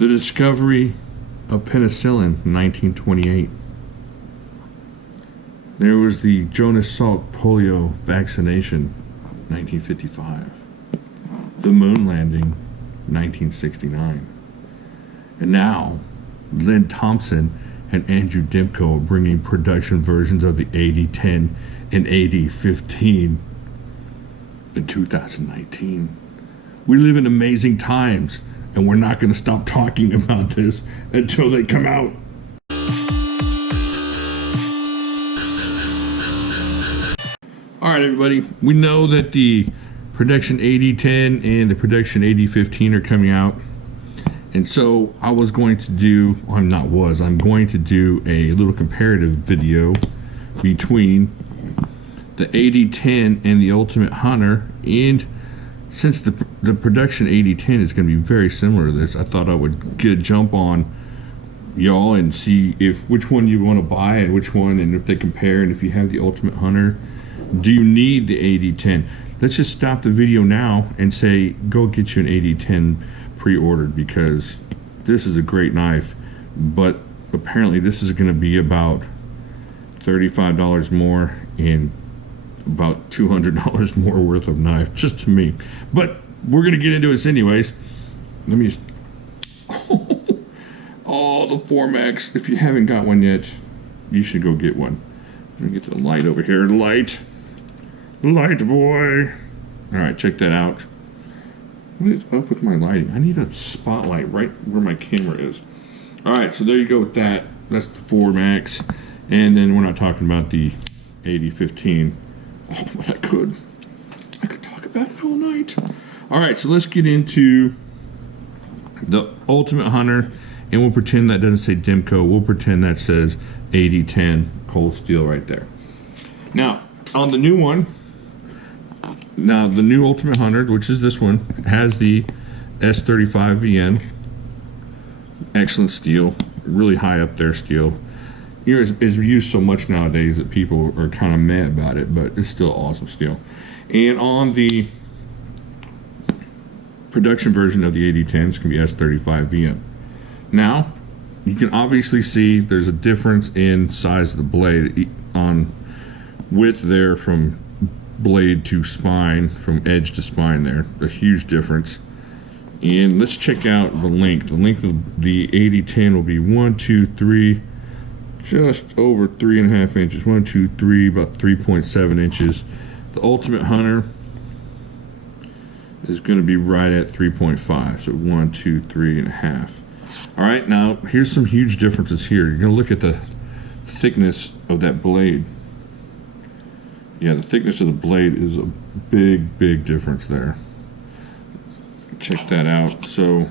The discovery of penicillin in 1928. There was the Jonas Salk polio vaccination, 1955. The moon landing, 1969. And now, Lynn Thompson and Andrew Dimko are bringing production versions of the AD10 and AD15 in 2019. We live in amazing times, and we're not going to stop talking about this until they come out. Alright everybody, we know that the production AD10 and the production AD15 are coming out. And so I'm going to do a little comparative video between the AD10 and the Ultimate Hunter. And since the production AD10 is going to be very similar to this, I thought I would get a jump on y'all and see which one you want to buy and which one, and if they compare, and if you have the Ultimate Hunter, do you need the AD10? Let's just stop the video now and say go get you an AD10 pre-ordered, because this is a great knife, but apparently this is going to be about $35 more and about $200 more worth of knife, just to me. But we're going to get into this anyways. Let me just oh, the Formax. If you haven't got one yet, you should go get one. Let me get the light over here. Light boy. Alright, check that out. What is up with my lighting? I need a spotlight right where my camera is. Alright, so there you go with that. That's the Formax. And then we're not talking about the AD15. Oh, but I could talk about it all night. Alright, so let's get into the Ultimate Hunter. And we'll pretend that doesn't say Dimco. We'll pretend that says AD10 cold steel right there. Now, on the new one, the new Ultimate Hunter, which is this one, has the S35VN. Excellent steel. Really high up there steel. You know, it's used so much nowadays that people are kind of mad about it, but it's still awesome steel. And on the production version of the AD10, it's going to be S35VN. Now, you can obviously see there's a difference in size of the blade on width there from blade to spine, from edge to spine there. A huge difference. And let's check out the length. The length of the AD10 will be 1, 2, 3, just over 3.5 inches. 1, 2, 3, about 3.7 inches. The Ultimate Hunter is going to be right at 3.5. So 1, 2, 3.5. Alright, now here's some huge differences here. You're going to look at the thickness of that blade. Yeah, the thickness of the blade is a big difference there. Check that out. So,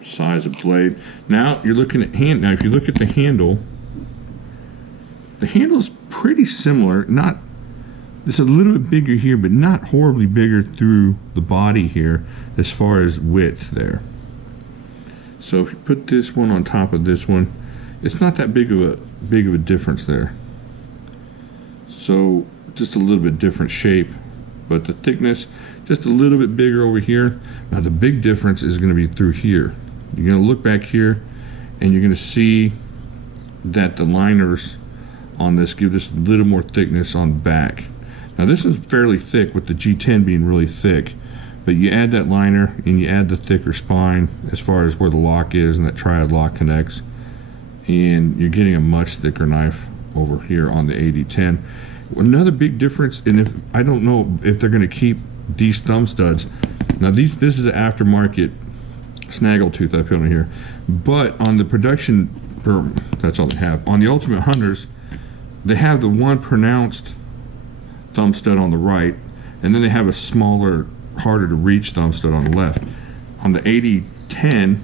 size of blade. Now you're looking at hand. Now, if you look at the handle is pretty similar. It's a little bit bigger here, but not horribly bigger through the body here as far as width there. So if you put this one on top of this one, it's not that big of a difference there. So just a little bit different shape, but the thickness just a little bit bigger over here. Now the big difference is going to be through here. You're going to look back here and you're going to see that the liners on this give this a little more thickness on the back. Now this is fairly thick with the G10 being really thick, but you add that liner and you add the thicker spine as far as where the lock is and that triad lock connects, and you're getting a much thicker knife over here on the AD10. Another big difference, and I don't know if they're going to keep these thumb studs. Now this is an aftermarket snaggletooth I put on here, but on the production, that's all they have. On the Ultimate Hunters, they have the one pronounced thumb stud on the right, and then they have a smaller, harder to reach thumb stud on the left. On the AD10,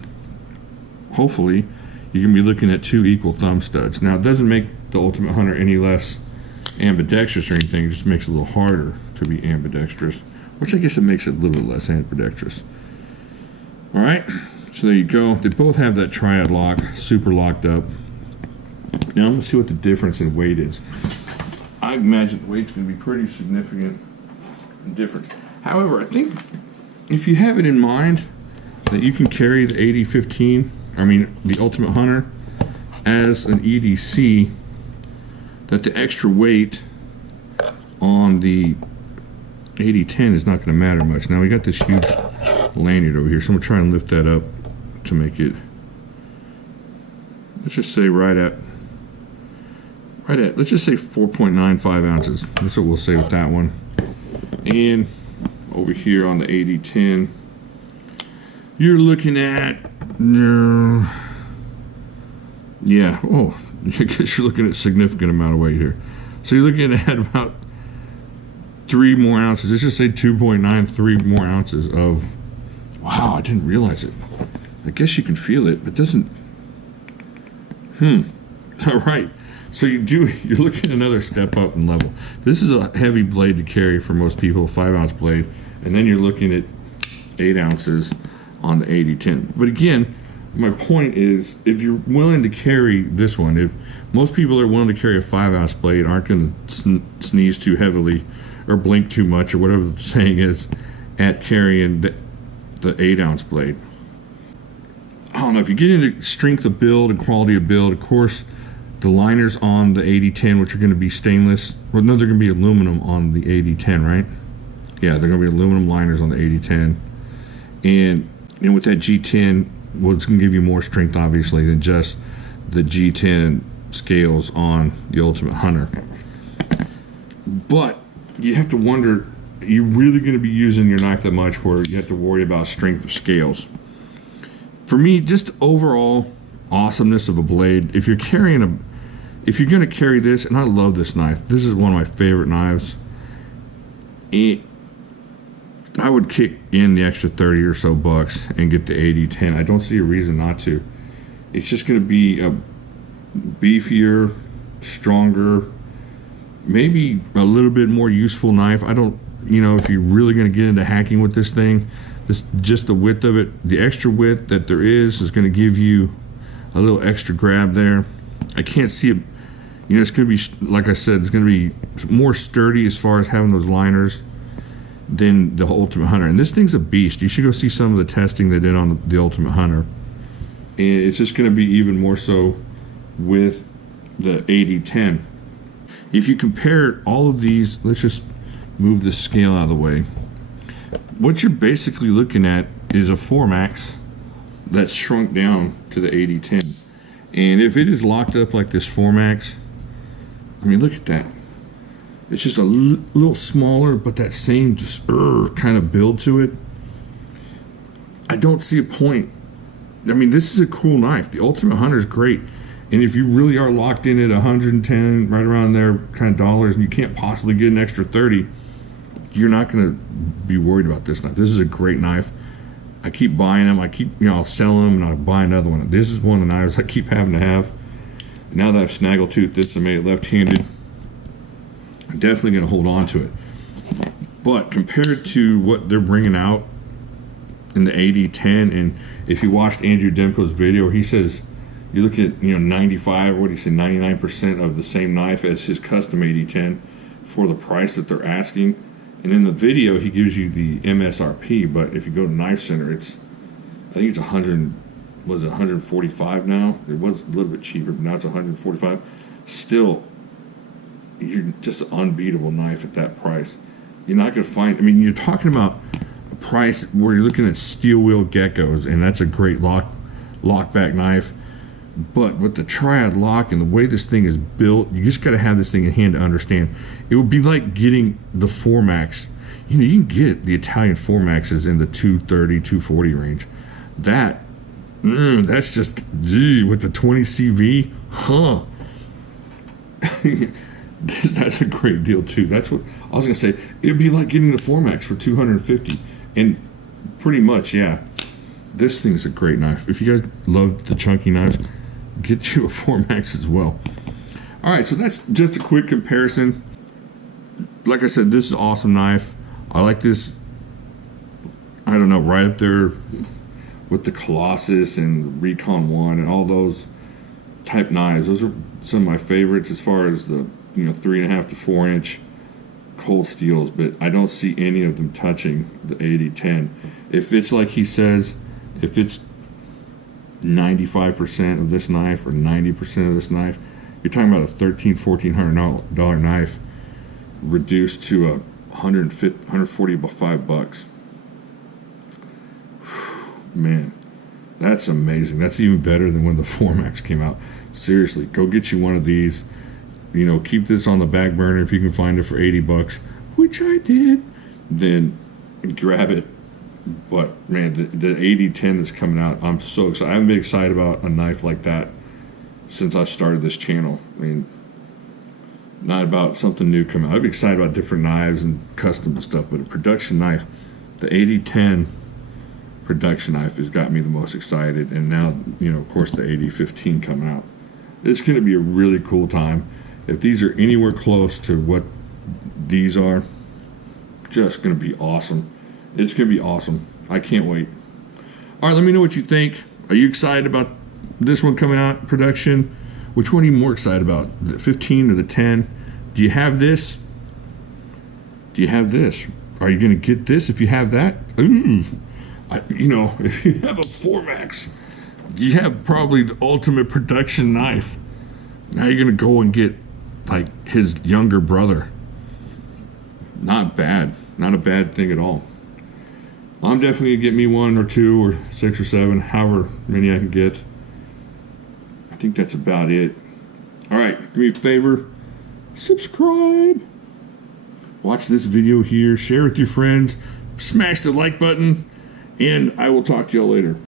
hopefully, you're going to be looking at 2 equal thumb studs. Now, it doesn't make the Ultimate Hunter any less ambidextrous or anything, it just makes it a little harder to be ambidextrous, which I guess it makes it a little bit less ambidextrous. Alright, so there you go. They both have that triad lock, super locked up. Now I'm going to see what the difference in weight is. I imagine the weight's going to be pretty significant difference. However, I think if you have it in mind, that you can carry the AD15, the Ultimate Hunter, as an EDC, that the extra weight on the AD10 is not going to matter much. Now we got this huge lanyard over here, so I'm going to try and lift that up to make it, let's just say right at, let's just say 4.95 ounces. That's what we'll say with that one. And over here on the AD10, you're looking at, yeah, oh, I guess you're looking at a significant amount of weight here. So you're looking at about 3 more ounces. Let's just say 2.93 more ounces of, wow, I didn't realize it. I guess you can feel it, but it doesn't, all right. So you're looking at another step up in level. This is a heavy blade to carry for most people, a 5-ounce blade, and then you're looking at 8 ounces on the AD10. But again, my point is, if you're willing to carry this one, if most people are willing to carry a 5-ounce blade, aren't going to sneeze too heavily or blink too much or whatever the saying is at carrying the 8-ounce blade. I don't know, if you get into strength of build and quality of build, of course, the liners on the AD10, which are going to be stainless, well, no, they're going to be aluminum on the AD10, right? Yeah, they're going to be aluminum liners on the AD10. And with that G10, well, it's going to give you more strength, obviously, than just the G10 scales on the Ultimate Hunter. But you have to wonder, are you really going to be using your knife that much where you have to worry about strength of scales? For me, just overall awesomeness of a blade. If you're going to carry this, and I love this knife, this is one of my favorite knives, I would kick in the extra 30 or so bucks and get the AD10. I don't see a reason not to. It's just going to be a beefier, stronger, maybe a little bit more useful knife. I don't, if you're really going to get into hacking with this thing, just the width of it, the extra width that there is going to give you a little extra grab there. I can't see it, it's going to be, like I said, it's going to be more sturdy as far as having those liners than the Ultimate Hunter. And this thing's a beast. You should go see some of the testing they did on the Ultimate Hunter. And it's just going to be even more so with the AD10. If you compare all of these, let's just move the scale out of the way. What you're basically looking at is a 4-max that's shrunk down to the AD10. And if it is locked up like this 4-max, look at that. It's just a little smaller, but that same just kind of build to it. I don't see a point. This is a cool knife. The Ultimate Hunter is great. And if you really are locked in at 110, right around there kind of dollars, and you can't possibly get an extra 30, you're not going to be worried about this knife. This is a great knife. I keep buying them. I'll sell them and I'll buy another one. This is one of the knives I keep having to have. Now that I've snaggletooth this and made it left-handed, I'm definitely going to hold on to it. But compared to what they're bringing out in the AD10, and if you watched Andrew Demko's video, he says you look at 95, what do you say, 99% of the same knife as his custom AD10 for the price that they're asking. And in the video, he gives you the MSRP, but if you go to Knife Center, I think it's 145 now? It was a little bit cheaper, but now it's 145. Still, you're just an unbeatable knife at that price. You're not going to find, you're talking about a price where you're looking at steel wheel geckos, and that's a great lockback knife. But with the triad lock and the way this thing is built, you just got to have this thing in hand to understand. It would be like getting the 4-max. You can get the Italian 4-maxes in the 230, 240 range. That's just, with the 20 CV, that's a great deal too. That's what I was going to say. It'd be like getting the 4-max for 250. And pretty much, yeah, this thing's a great knife. If you guys love the chunky knives, get you a 4-max as well. All right, so that's just a quick comparison. Like I said, this is an awesome knife. I like this, I don't know, right up there with the Colossus and Recon 1 and all those type knives. Those are some of my favorites as far as the 3.5 to 4 inch cold steels, but I don't see any of them touching the AD10. If it's like he says, if it's 95% of this knife or 90% of this knife, you're talking about a $1,400 knife reduced to a $145. Man, that's amazing. That's even better than when the Formax came out. Seriously, go get you one of these. You know, keep this on the back burner if you can find it for $80, which I did. Then grab it. But man, the AD10 that's coming out, I'm so excited. I've been excited about a knife like that since I started this channel. I mean, not about something new coming out. I've been excited about different knives and custom stuff, but a production knife, the AD10 production knife has got me the most excited. And now, you know, of course, the AD15 coming out. It's going to be a really cool time. If these are anywhere close to what these are, just going to be awesome. It's going to be awesome. I can't wait. All right, let me know what you think. Are you excited about this one coming out, production? Which one are you more excited about, the 15 or the 10? Do you have this? Do you have this? Are you going to get this if you have that? Ooh. You know, if you have a Formax, you have probably the ultimate production knife. Now you're going to go and get, like, his younger brother. Not bad. Not a bad thing at all. I'm definitely going to get me 1 or 2 or 6 or 7, however many I can get. I think that's about it. All right, do me a favor. Subscribe. Watch this video here. Share with your friends. Smash the like button. And I will talk to y'all later.